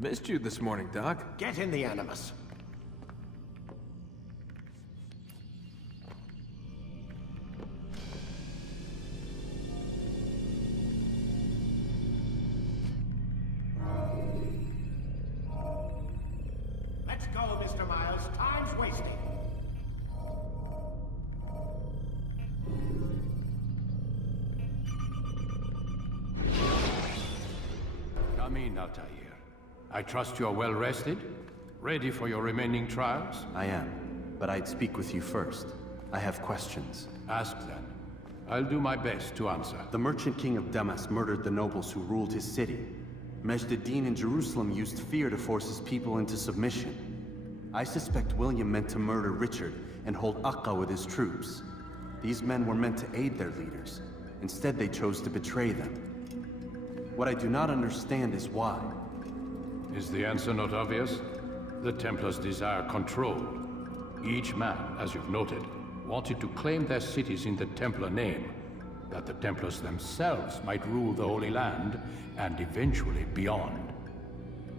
Missed you this morning, Doc. Get in the Animus. Let's go, Mr. Miles. Time's wasting. Come in, Altair. I trust you are well rested? Ready for your remaining trials? I am, but I'd speak with you first. I have questions. Ask then. I'll do my best to answer. The merchant king of Damas murdered the nobles who ruled his city. Majd ad-Din in Jerusalem used fear to force his people into submission. I suspect William meant to murder Richard and hold Aqqa with his troops. These men were meant to aid their leaders. Instead, they chose to betray them. What I do not understand is why. Is the answer not obvious? The Templars desire control. Each man, as you've noted, wanted to claim their cities in the Templar name, that the Templars themselves might rule the Holy Land, and eventually beyond.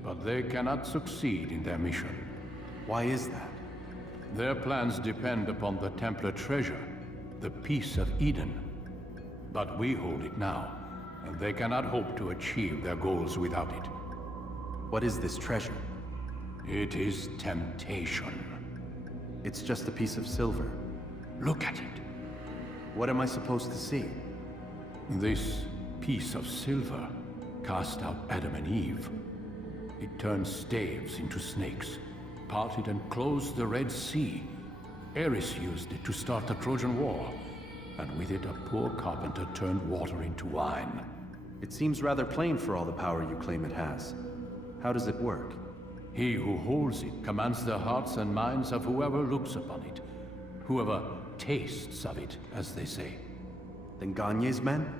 But they cannot succeed in their mission. Why is that? Their plans depend upon the Templar treasure, the Peace of Eden. But we hold it now, and they cannot hope to achieve their goals without it. What is this treasure? It is temptation. It's just a piece of silver. Look at it. What am I supposed to see? This piece of silver cast out Adam and Eve. It turned staves into snakes, parted and closed the Red Sea. Eris used it to start the Trojan War, and with it a poor carpenter turned water into wine. It seems rather plain for all the power you claim it has. How does it work? He who holds it commands the hearts and minds of whoever looks upon it. Whoever tastes of it, as they say. Then Gagne's men?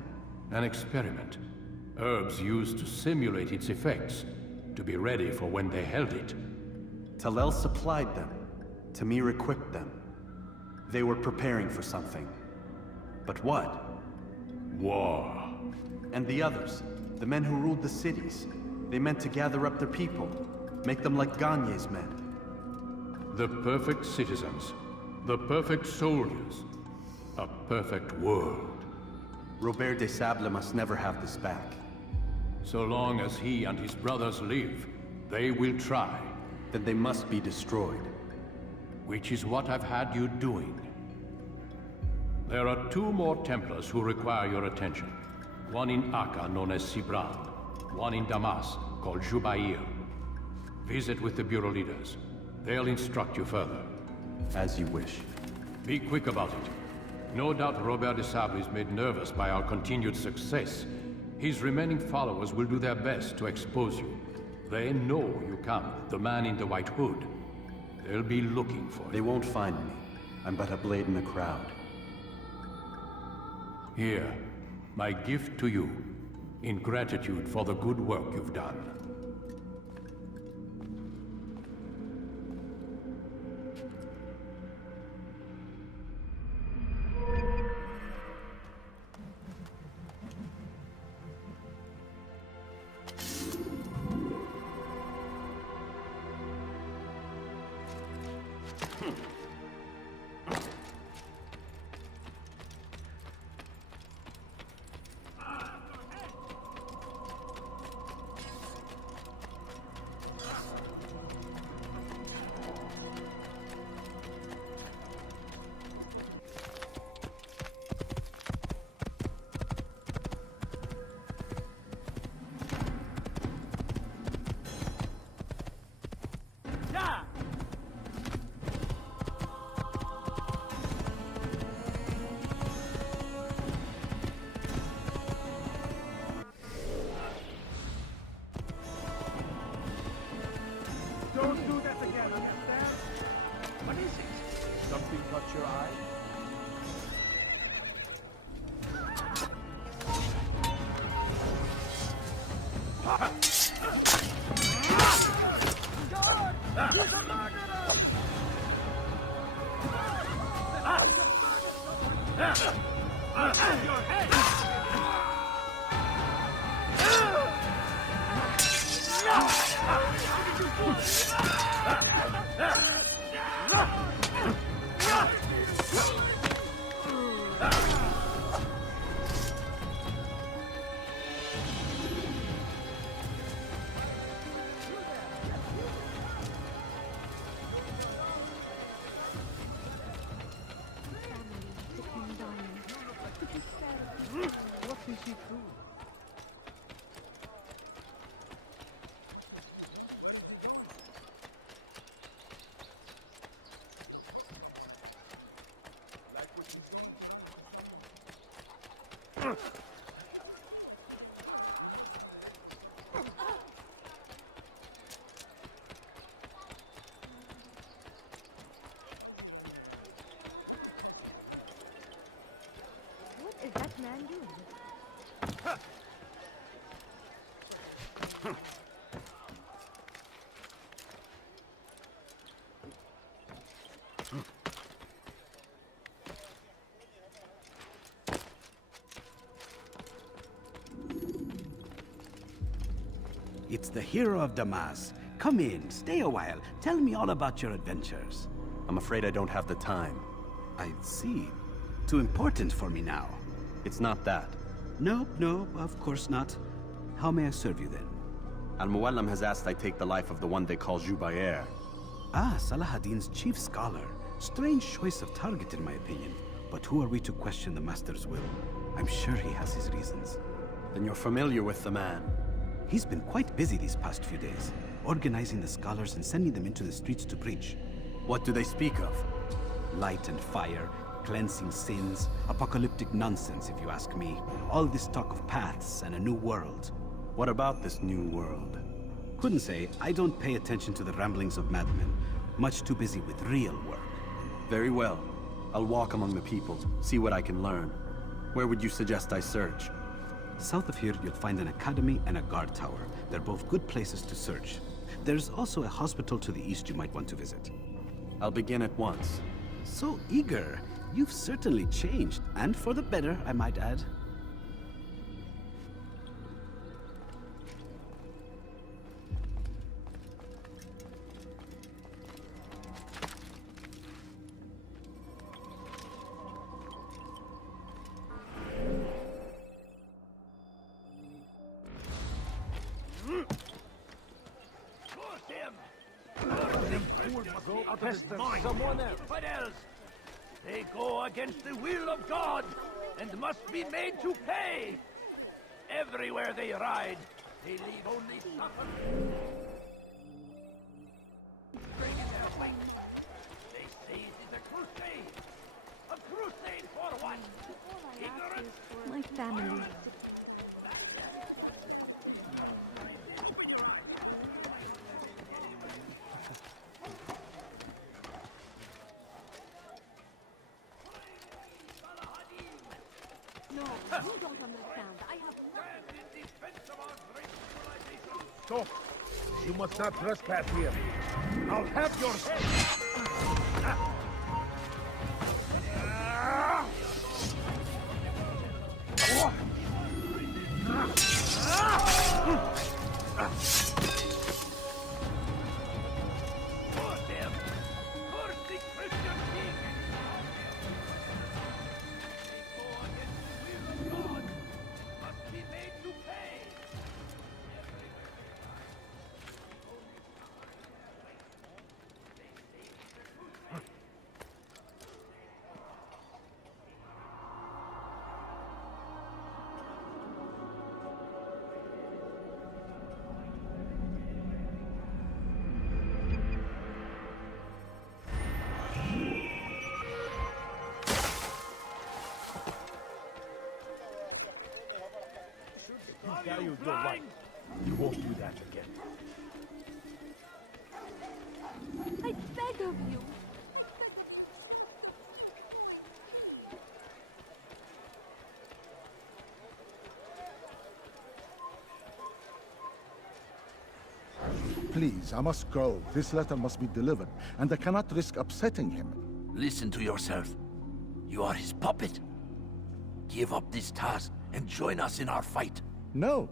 An experiment. Herbs used to simulate its effects, to be ready for when they held it. Talel supplied them. Tamir equipped them. They were preparing for something. But what? War. And the others, the men who ruled the cities, they meant to gather up their people, make them like Gagne's men. The perfect citizens, the perfect soldiers, a perfect world. Robert de Sable must never have this back. So long as he and his brothers live, they will try. Then they must be destroyed. Which is what I've had you doing. There are two more Templars who require your attention. One in Aqqa, known as Sibrand. One in Damas, called Jubair. Visit with the Bureau leaders. They'll instruct you further. As you wish. Be quick about it. No doubt Robert de Sable is made nervous by our continued success. His remaining followers will do their best to expose you. They know you come, the man in the white hood. They'll be looking for you. They won't find me. I'm but a blade in the crowd. Here, my gift to you, in gratitude for the good work you've done. Don't do that again, understand? What is it? Something caught your eye? God! He's a murderer! Your head! What is he through? What is that man doing? It's the hero of Damas. Come in, stay a while. Tell me all about your adventures. I'm afraid I don't have the time. I see. Too important for me now. It's not that. No, of course not. How may I serve you then? Al-Muallim has asked I take the life of the one they call Jubair. Ah, Salahadin's chief scholar. Strange choice of target in my opinion. But who are we to question the Master's will? I'm sure he has his reasons. Then you're familiar with the man. He's been quite busy these past few days, organizing the scholars and sending them into the streets to preach. What do they speak of? Light and fire, cleansing sins, apocalyptic nonsense if you ask me. All this talk of paths and a new world. What about this new world? Couldn't say. I don't pay attention to the ramblings of madmen. Much too busy with real work. Very well. I'll walk among the people, see what I can learn. Where would you suggest I search? South of here, you'll find an academy and a guard tower. They're both good places to search. There's also a hospital to the east you might want to visit. I'll begin at once. So eager. You've certainly changed, and for the better, I might add. Someone else. What else? They go against the will of God and must be made to pay. Everywhere they ride, they leave only suffering. Bring in their wake. They say it is a crusade. A crusade for what? Ignorance? My family. No, you don't understand. I have Stand in defense of our great civilization. Stop! You must not trespass here. I'll have your head! Curse him! Curse the Christian king! They go against the will of God. Must be made to pay. Now you do right. You won't do that again. I beg of you. Please, I must go. This letter must be delivered, and I cannot risk upsetting him. Listen to yourself. You are his puppet. Give up this task and join us in our fight. No.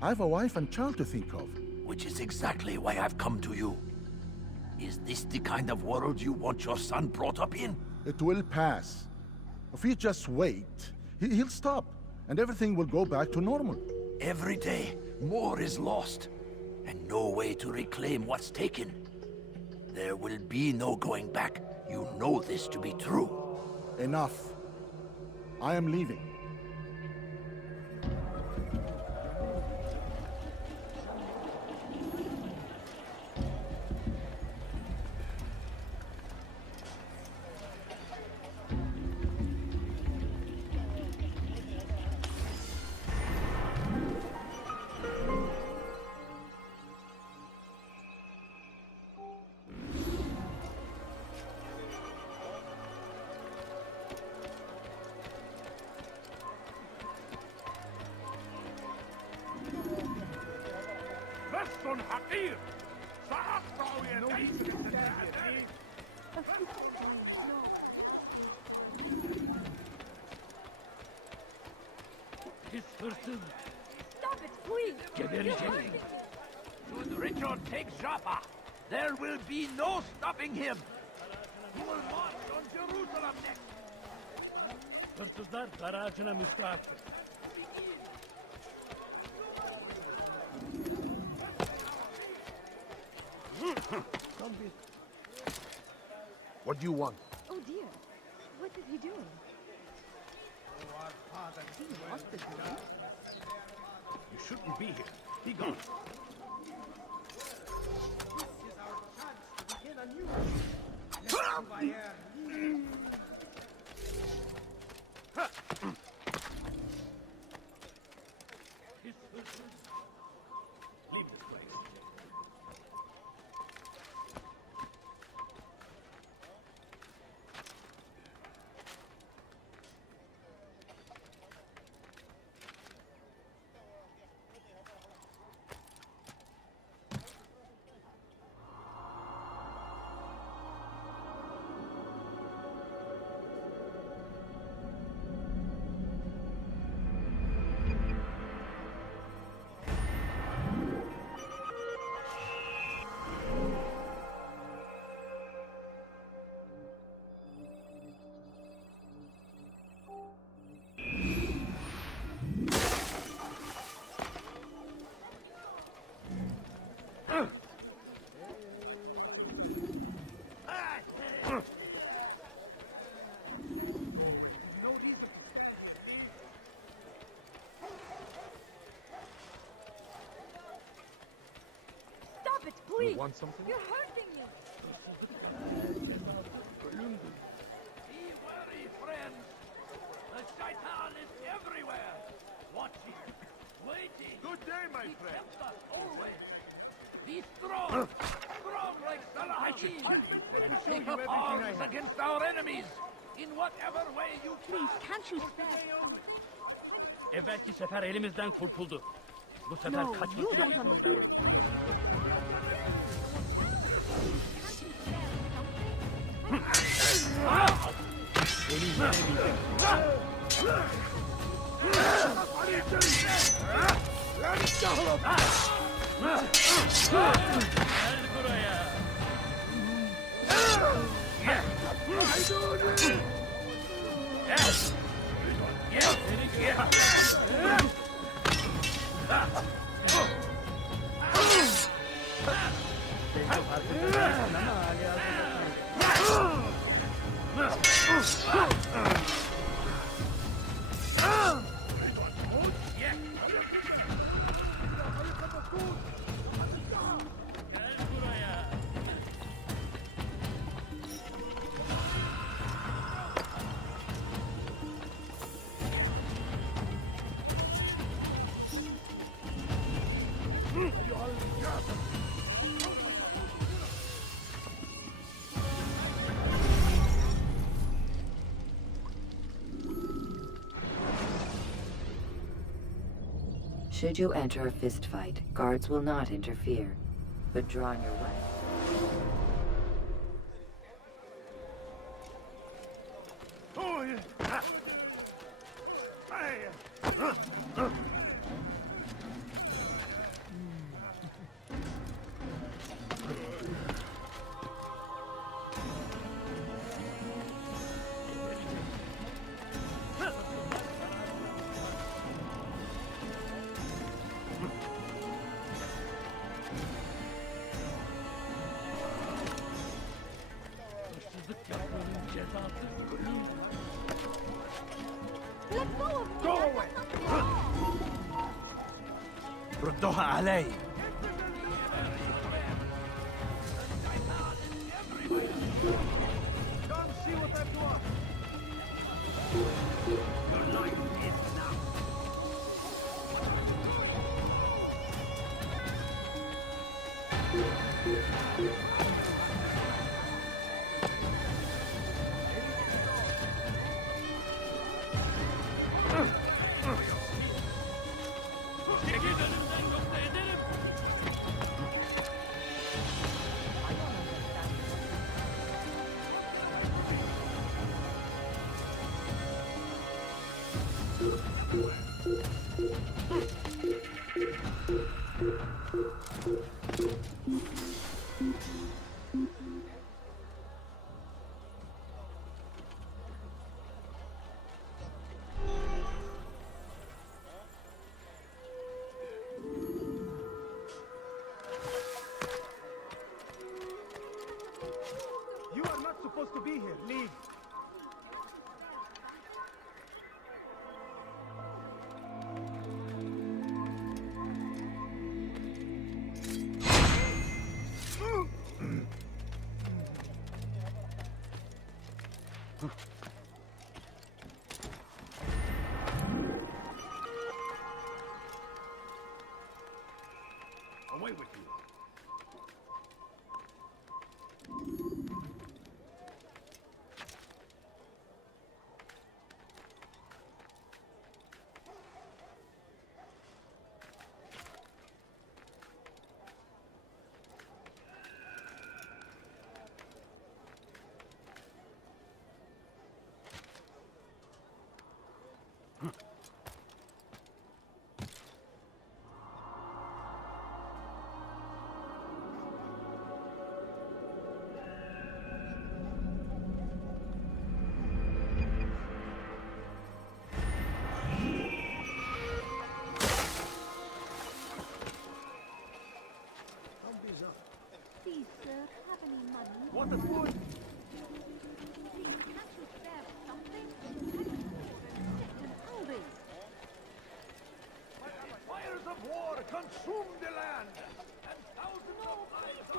I have a wife and child to think of. which is exactly why I've come to you. Is this the kind of world you want your son brought up in? It will pass. If you just wait, he'll stop, and everything will go back to normal. Every day, more is lost, and no way to reclaim what's taken. There will be no going back. You know this to be true. Enough. I am leaving. رسل حقير سأقطع يديك This person Stop it, please! geberecek. Should Richard take Jaffa, there will be no stopping him. He will march on Jerusalem next. Hırsızlar dar ağacına müstahaktır. What do you want? Oh dear. What is he doing? He lost the girl. You shouldn't be here. Be gone. Leave this place. Stop it, please! Want something? You're hurting me! Be wary, friends. The shaitan is everywhere. Watching, waiting. Good day, my He friend. tempts us always. Be strong, strong like Starchy, and take up arms against our enemies in whatever way you Please, can't you stay? Evvelki sefer elimizden kurtuldu. Bu sefer No, you kaçması don't understand. Gel buraya. Gel buraya. Should you enter a fist fight, guards will not interfere, but draw on your weapon. ردوها علي. Come see what I've to offer. Your life ends now. Çekil önümden yoksa ederim. You are not supposed to be here. Leave. Away with you. Please, sir, have any money? What a fool! Please, can't you spare something? Hurry! Fires of war consume the land, and thousands of lives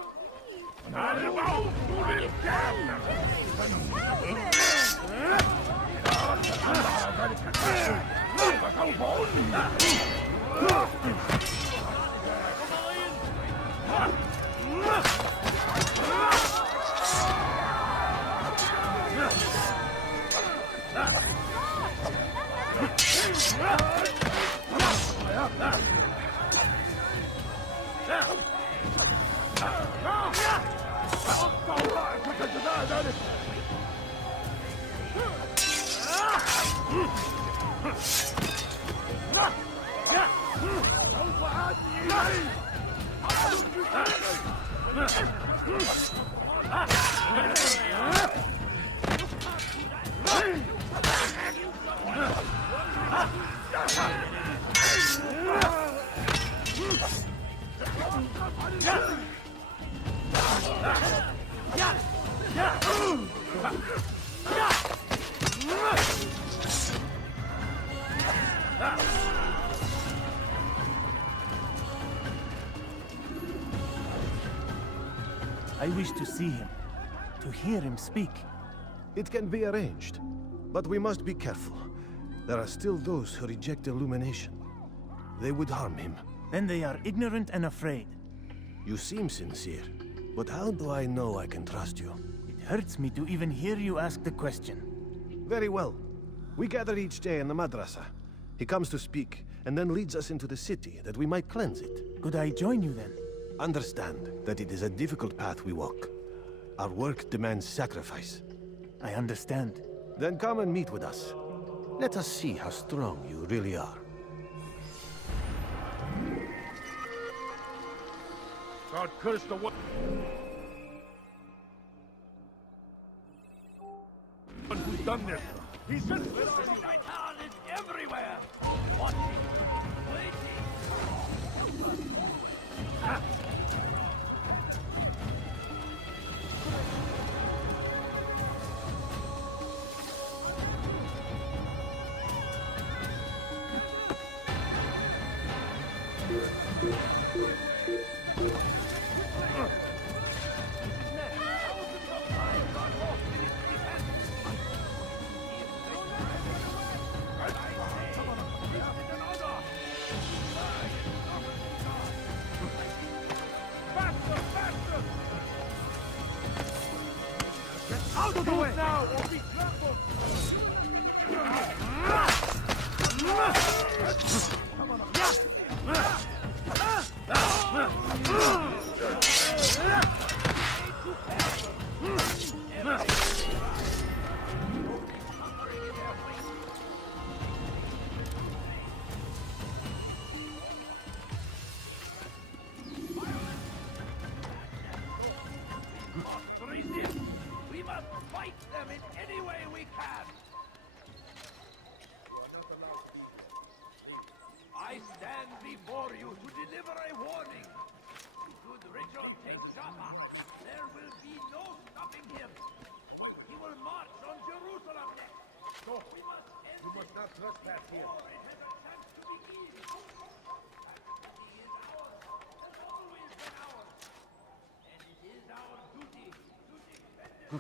I wish to see him, to hear him speak. It can be arranged, but we must be careful. There are still those who reject illumination. They would harm him. Then they are ignorant and afraid. You seem sincere, but how do I know I can trust you? It hurts me to even hear you ask the question. Very well. We gather each day in the madrasa. He comes to speak, and then leads us into the city, that we might cleanse it. Could I join you then? Understand that it is a difficult path we walk. Our work demands sacrifice. I understand. Then come and meet with us. Let us see how strong you really are. God curse the one who's done this. He's just Shaitan is everywhere. Watching, waiting. Move now or be trampled! Resist! We must fight them in any way we can! I stand before you to deliver a warning. Should Richard take Jaffa, there will be no stopping him. He will march on Jerusalem next. So, we must end you must not trespass here. It has a chance to begin. Sacrificing is ours, has always been ours. And it is our duty to defend it.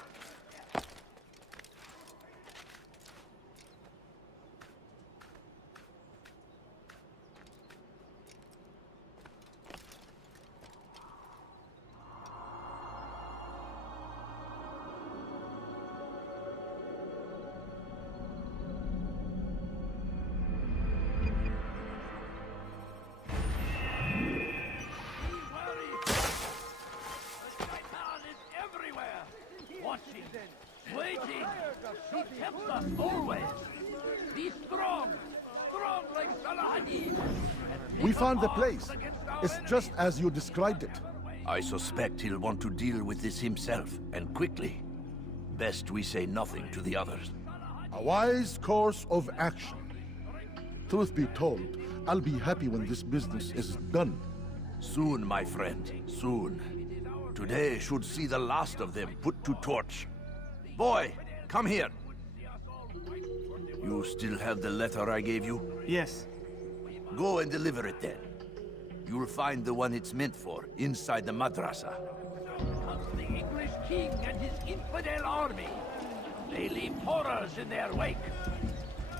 Watching, waiting. He tempts us always. Be strong, strong like Salah-ad-Din. We found the place. It's just as you described it. I suspect he'll want to deal with this himself, and quickly. Best we say nothing to the others. A wise course of action. Truth be told, I'll be happy when this business is done. Soon, my friend, soon. Today should see the last of them put to torch. Boy, come here. You still have the letter I gave you? Yes. Go and deliver it then. You'll find the one it's meant for inside the madrasa. Comes the English king and his infidel army. They leave horrors in their wake.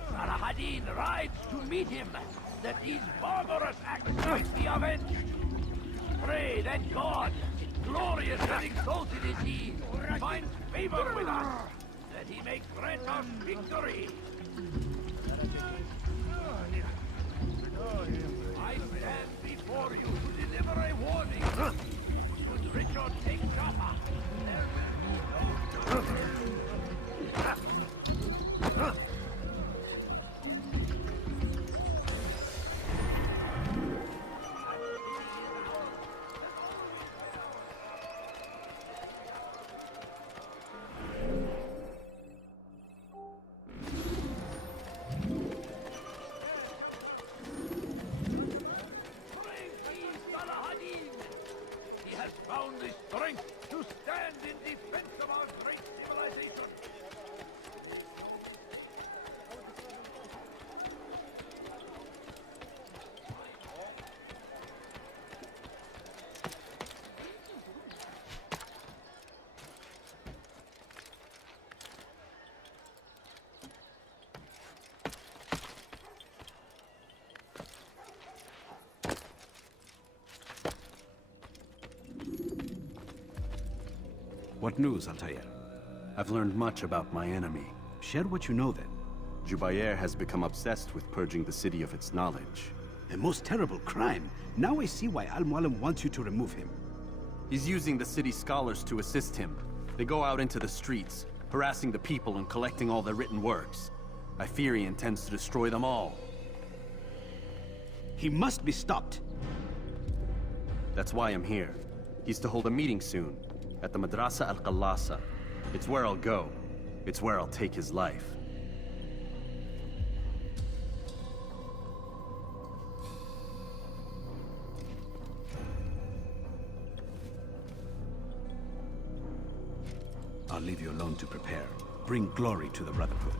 Salah-ad-Din rides to meet him, that these barbarous acts might be avenged. Pray that God, glorious and exalted is he, finds favor with us, that he may grant us victory. I stand before you to deliver a warning. Should Richard take Jaffa, there will be no... found the strength to stand in defense of our great civilization. What news, Altair? I've learned much about my enemy. Share what you know then. Jubair has become obsessed with purging the city of its knowledge. A most terrible crime. Now I see why Al-Mualim wants you to remove him. He's using the city scholars to assist him. They go out into the streets, harassing the people and collecting all their written works. I fear he intends to destroy them all. He must be stopped. That's why I'm here. He's to hold a meeting soon, at the Madrasa al-Qallasa. It's where I'll go. It's where I'll take his life. I'll leave you alone to prepare. Bring glory to the Brotherhood.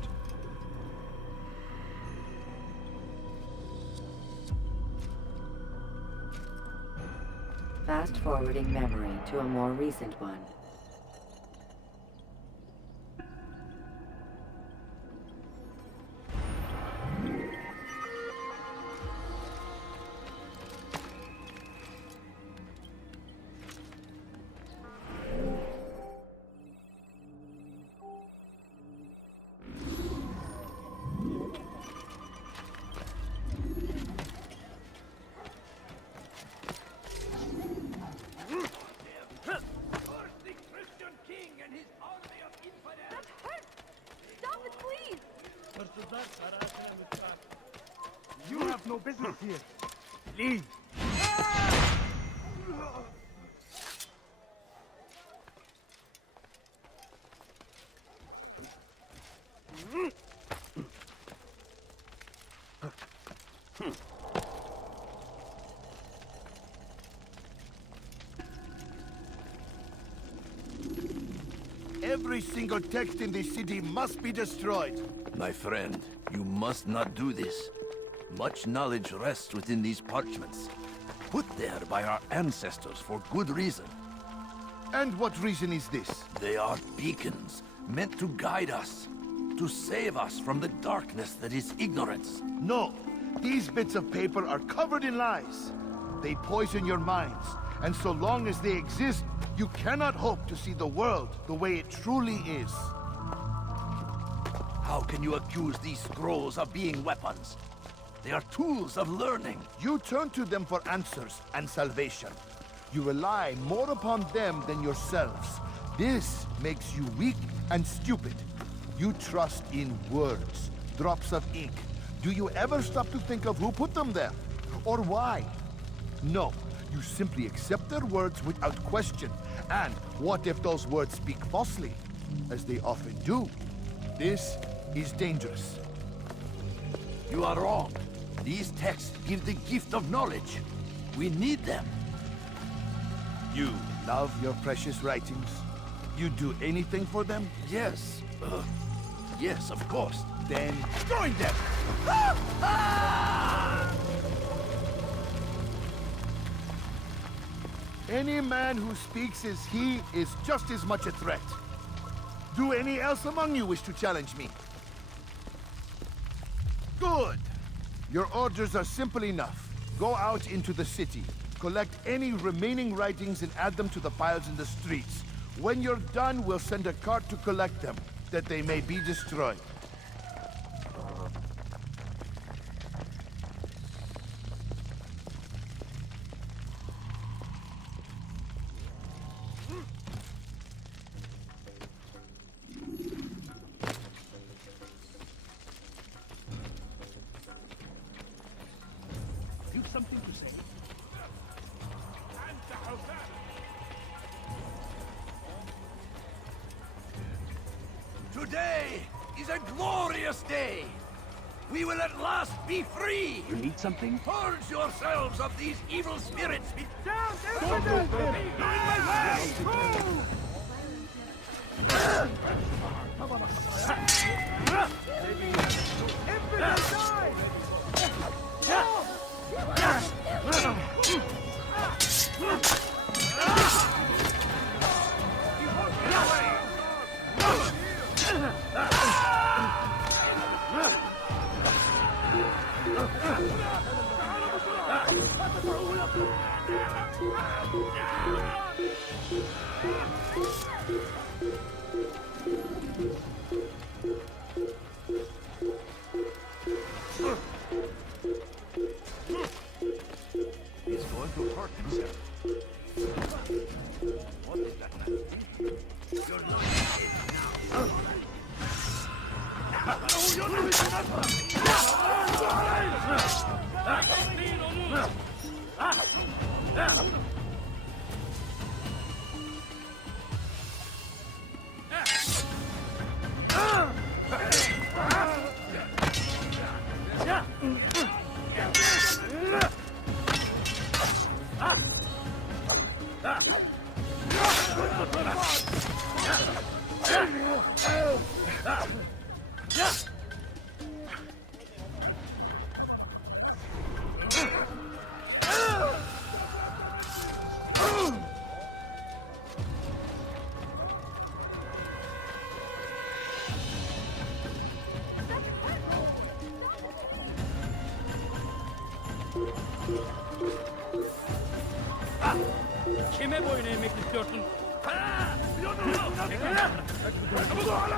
Fast-forwarding memory to a more recent one. here. Leave. Every single text in this city must be destroyed. My friend, you must not do this. Much knowledge rests within these parchments, put there by our ancestors for good reason. And what reason is this? They are beacons, meant to guide us, to save us from the darkness that is ignorance. No, these bits of paper are covered in lies. They poison your minds, and so long as they exist, you cannot hope to see the world the way it truly is. How can you accuse these scrolls of being weapons? They are tools of learning. You turn to them for answers and salvation. You rely more upon them than yourselves. This makes you weak and stupid. You trust in words, drops of ink. Do you ever stop to think of who put them there? Or why? No, you simply accept their words without question. And what if those words speak falsely? As they often do. This is dangerous. You are wrong. These texts give the gift of knowledge. We need them. You love your precious writings? You do anything for them? Yes. Yes, of course. Then join them! Any man who speaks as he is just as much a threat. Do any else among you wish to challenge me? Good. Your orders are simple enough. Go out into the city, collect any remaining writings and add them to the piles in the streets. When you're done, we'll send a cart to collect them, that they may be destroyed. You've something to say? Today is a glorious day. We will at last be free. You need something? Purge yourselves of these evil spirits. Don't move! You're in my way! Move! He's going to hurt himself. What is that man? You're not safe now. Kime boyun eğmek istiyorsun?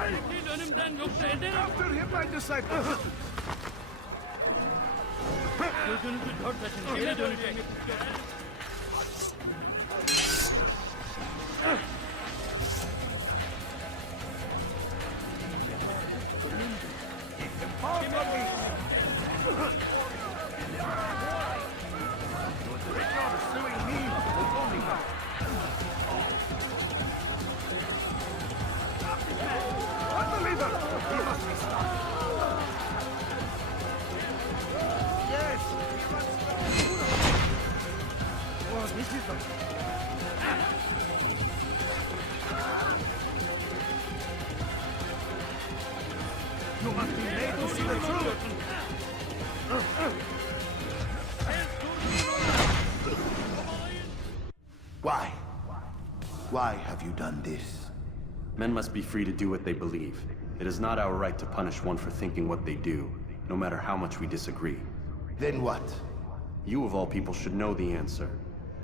Çekil önümden yoksa ederim. After him, my disciple! Gözünüzü dört açın. Geri dönecek. Follow me! the truth! Why? Why have you done this? Men must be free to do what they believe. It is not our right to punish one for thinking what they do, no matter how much we disagree. Then what? You of all people should know the answer.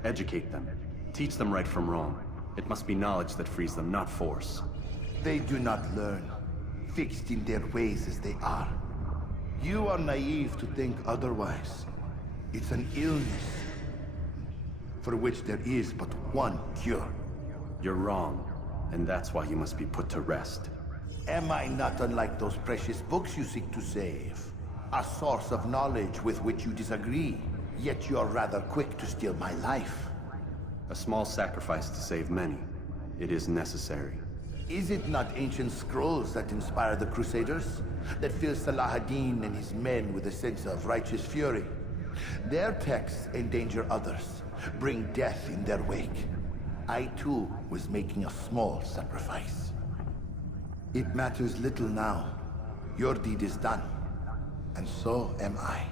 Educate them. Teach them right from wrong. It must be knowledge that frees them, not force. They do not learn, fixed in their ways as they are. You are naive to think otherwise. It's an illness for which there is but one cure. You're wrong, and that's why you must be put to rest. Am I not unlike those precious books you seek to save? A source of knowledge with which you disagree, yet you're rather quick to steal my life. A small sacrifice to save many. It is necessary. Is it not ancient scrolls that inspire the Crusaders? That fill Salah ad-Din and his men with a sense of righteous fury? Their texts endanger others, bring death in their wake. I too was making a small sacrifice. It matters little now. Your deed is done, and so am I.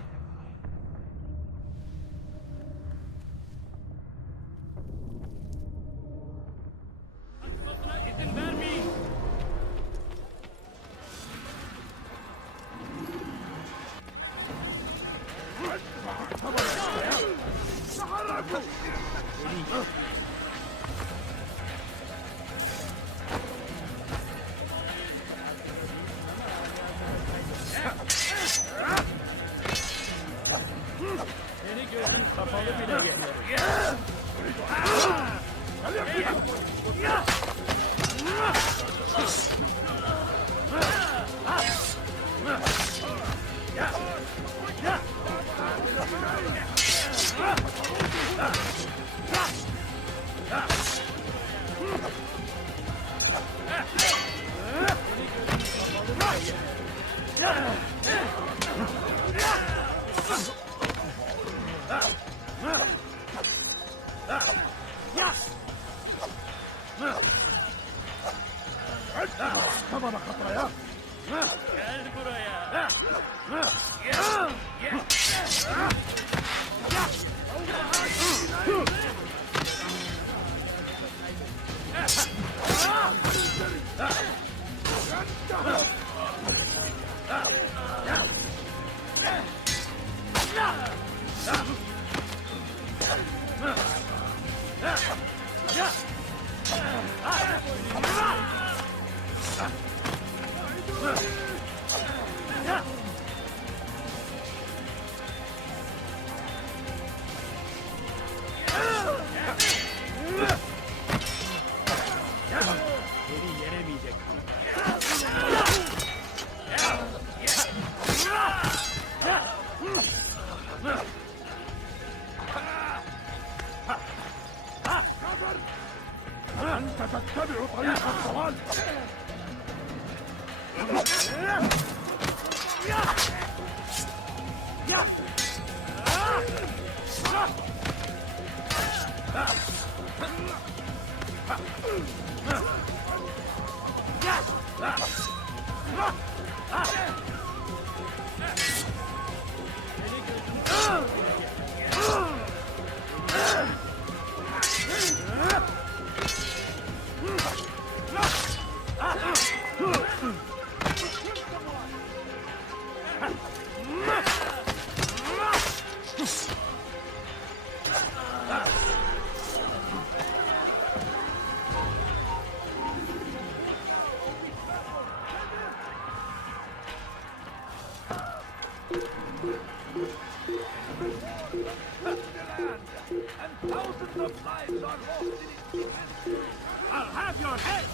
I'll have your head!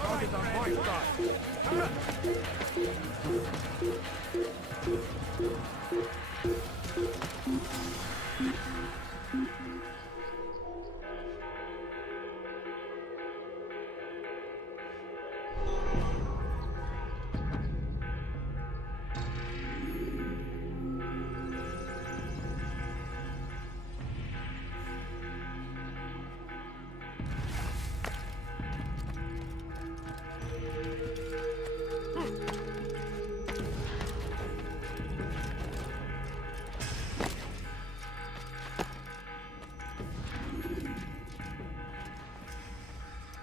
How did our boy start?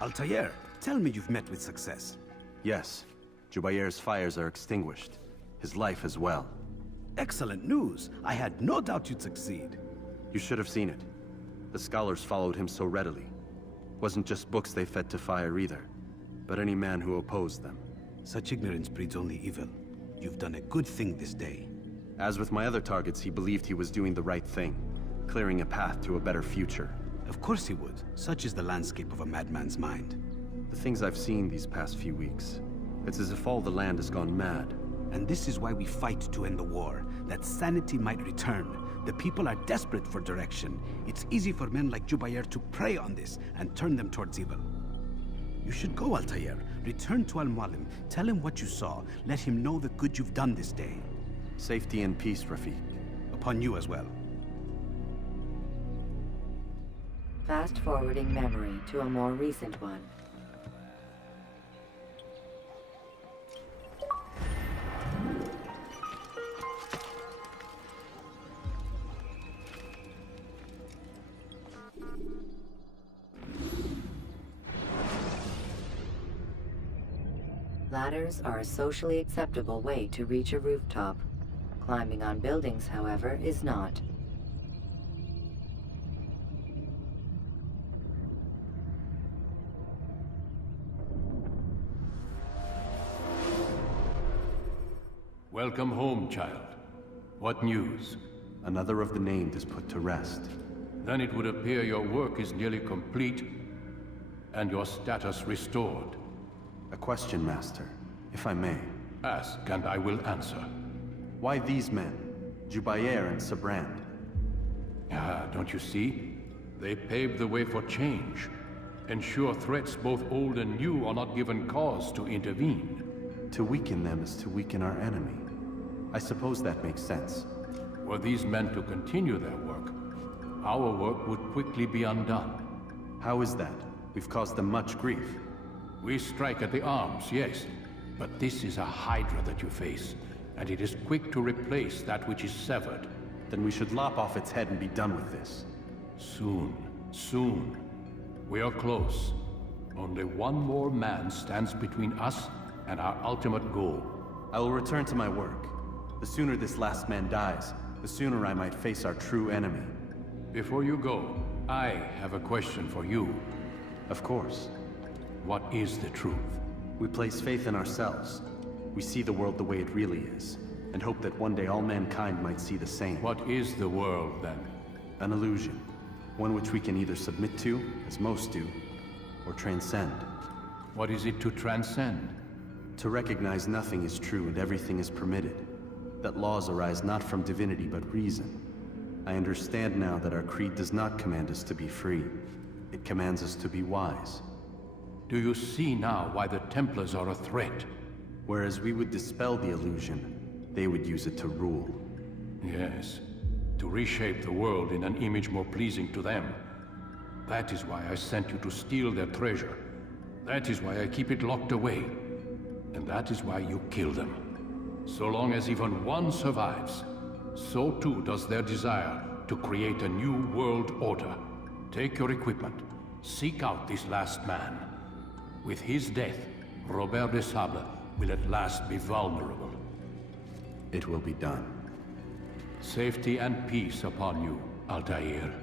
Altair, tell me you've met with success. Yes. Jubair's fires are extinguished. His life as well. Excellent news. I had no doubt you'd succeed. You should have seen it. The scholars followed him so readily. Wasn't just books they fed to fire either, but any man who opposed them. Such ignorance breeds only evil. You've done a good thing this day. As with my other targets, he believed he was doing the right thing, clearing a path to a better future. Of course he would. Such is the landscape of a madman's mind. The things I've seen these past few weeks, it's as if all the land has gone mad. And this is why we fight to end the war, that sanity might return. The people are desperate for direction. It's easy for men like Jubair to prey on this and turn them towards evil. You should go, Altair. Return to Al-Mualim. Tell him what you saw. Let him know the good you've done this day. Safety and peace, Rafiq. Upon you as well. Fast-forwarding memory to a more recent one. Ladders are a socially acceptable way to reach a rooftop. Climbing on buildings, however, is not. Welcome home, child. What news? Another of the named is put to rest. Then it would appear your work is nearly complete, and your status restored. A question, Master, if I may. Ask, and I will answer. Why these men? Jubair and Sabrand? Ah, don't you see? They paved the way for change. Ensure threats both old and new are not given cause to intervene. To weaken them is to weaken our enemy. I suppose that makes sense. Were these men to continue their work, our work would quickly be undone. How is that? We've caused them much grief. We strike at the arms, yes. But this is a hydra that you face, and it is quick to replace that which is severed. Then we should lop off its head and be done with this. Soon, soon. We are close. Only one more man stands between us and our ultimate goal. I will return to my work. The sooner this last man dies, the sooner I might face our true enemy. Before you go, I have a question for you. Of course. What is the truth? We place faith in ourselves. We see the world the way it really is, and hope that one day all mankind might see the same. What is the world, then? An illusion. One which we can either submit to, as most do, or transcend. What is it to transcend? To recognize nothing is true and everything is permitted. That laws arise not from divinity but reason. I understand now that our creed does not command us to be free. It commands us to be wise. Do you see now why the Templars are a threat? Whereas we would dispel the illusion, they would use it to rule. Yes. To reshape the world in an image more pleasing to them. That is why I sent you to steal their treasure. That is why I keep it locked away. And that is why you kill them. So long as even one survives, so too does their desire to create a new world order. Take your equipment. Seek out this last man. With his death, Robert de Sable will at last be vulnerable. It will be done. Safety and peace upon you, Altair.